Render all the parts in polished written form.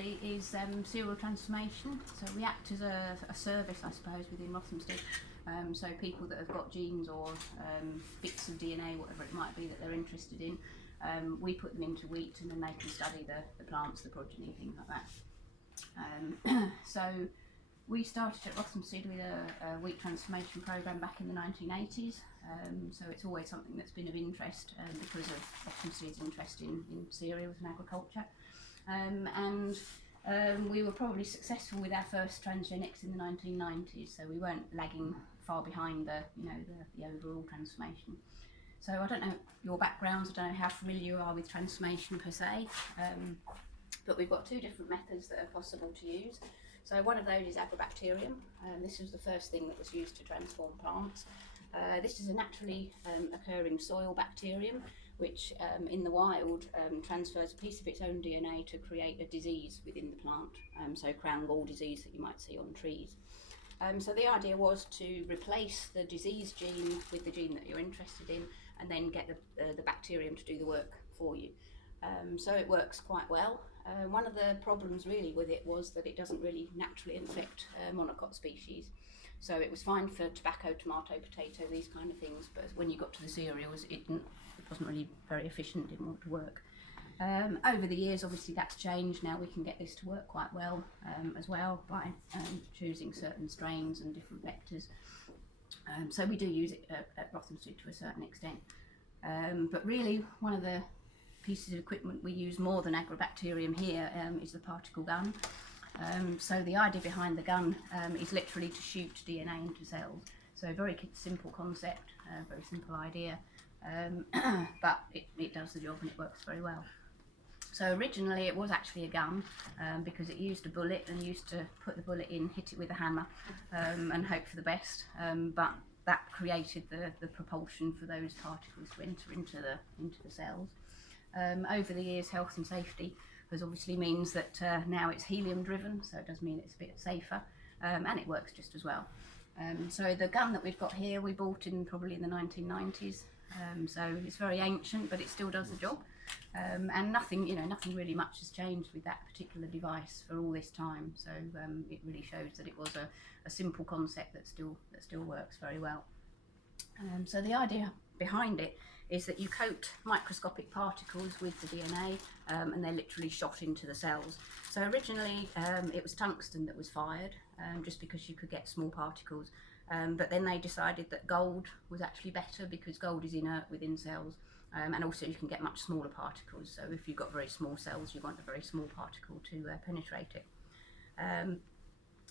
generally is serial transformation. So we act as a service, I suppose, within Rothamsted. So people that have got genes or bits of DNA, whatever it might be that they're interested in, we put them into wheat and then they can study the plants, the progeny, things like that. So we started at Rothamsted with a wheat transformation programme back in the 1980s. So it's always something that's been of interest because of Rothamsted's interest in cereals and agriculture. We were probably successful with our first transgenics in the 1990s, so we weren't lagging far behind the overall transformation. So I don't know your backgrounds, I don't know how familiar you are with transformation per se, but we've got two different methods that are possible to use. So one of those is agrobacterium. This was the first thing that was used to transform plants. This is a naturally occurring soil bacterium which in the wild transfers a piece of its own DNA to create a disease within the plant, so crown gall disease that you might see on trees. So the idea was to replace the disease gene with the gene that you're interested in and then get the bacterium to do the work for you. So it works quite well. One of the problems really with it was that it doesn't really naturally infect monocot species. So it was fine for tobacco, tomato, potato, these kind of things, but when you got to the cereals, it wasn't really very efficient, didn't want to work. Over the years, obviously that's changed. Now we can get this to work quite well as well by choosing certain strains and different vectors. So we do use it at Rothamsted to a certain extent. But really, one of the pieces of equipment we use more than agrobacterium here is the particle gun. So the idea behind the gun is literally to shoot DNA into cells. So a very simple concept, very simple idea, but it does the job and it works very well. So originally it was actually a gun because it used a bullet and used to put the bullet in, hit it with a hammer and hope for the best. But that created the propulsion for those particles to enter into the cells. Over the years, health and safety obviously means that now it's helium driven, so it does mean it's a bit safer, and it works just as well. So the gun that we've got here we bought in probably in the 1990s, so it's very ancient but it still does the job, and nothing really much has changed with that particular device for all this time, so it really shows that it was a simple concept that still works very well. So the idea behind it is that you coat microscopic particles with the DNA and they're literally shot into the cells. So originally it was tungsten that was fired just because you could get small particles, but then they decided that gold was actually better because gold is inert within cells, and also you can get much smaller particles. So if you've got very small cells, you want a very small particle to penetrate it.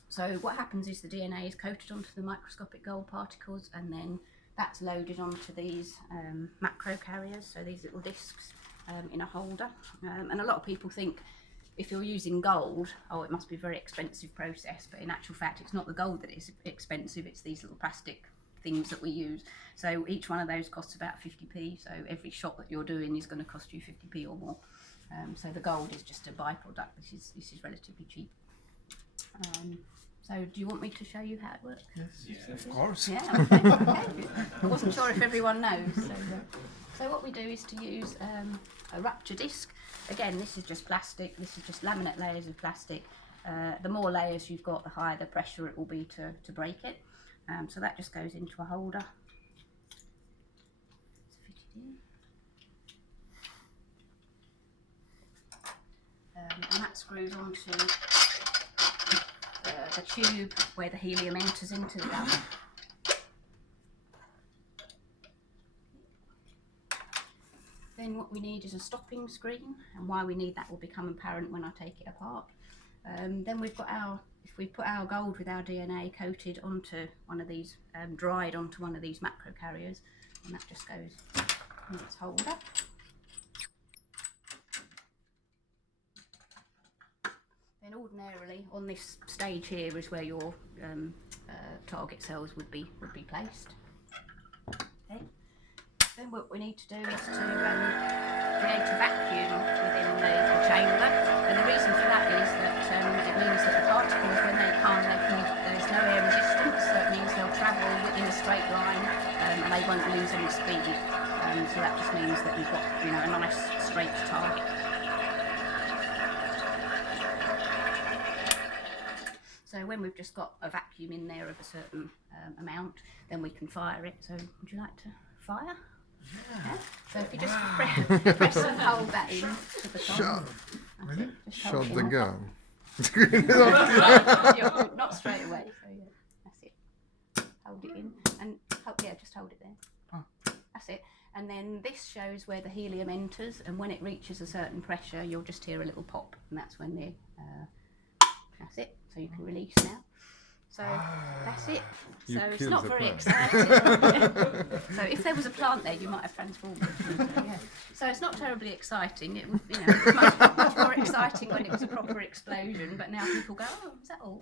So what happens is the DNA is coated onto the microscopic gold particles and then that's loaded onto these macro carriers, so these little discs in a holder. And a lot of people think if you're using gold, oh, it must be a very expensive process, but in actual fact it's not the gold that is expensive, it's these little plastic things that we use. So each one of those costs about 50p, so every shot that you're doing is going to cost you 50p or more. So the gold is just a byproduct. This is relatively cheap. So do you want me to show you how it works? Yes, of course. Yeah, okay. I wasn't sure if everyone knows. So what we do is to use a rupture disc. Again, this is just plastic, this is just laminate layers of plastic. The more layers you've got, the higher the pressure it will be to break it. So that just goes into a holder. And that screws onto the tube where the helium enters into the gun. Then what we need is a stopping screen, and why we need that will become apparent when I take it apart. Then we've got if we put our gold with our DNA coated onto one of these, dried onto one of these macro carriers, and that just goes in its holder. Then ordinarily on this stage here is where your target cells would be placed. Okay. Then what we need to do is to create a vacuum within the chamber, and the reason for that is that it means that the particles, when they come, there's no air resistance, so it means they'll travel in a straight line and they won't lose any speed. So that just means that we've got a nice straight target. when we've just got a vacuum in there of a certain amount, then we can fire it. So would you like to fire? Yeah. So if you just press and hold that in to the top. Shot the gun. Not straight away. So yeah, that's it. Hold it in and just hold it there. Oh. That's it. And then this shows where the helium enters, and when it reaches a certain pressure, you'll just hear a little pop, and that's when that's it. So you can release now. So that's it. So it's not very exciting. So if there was a plant there, you might have transformed it. So, yeah. So it's not terribly exciting. It was, much more exciting when it was a proper explosion. But now people go, oh, is that all?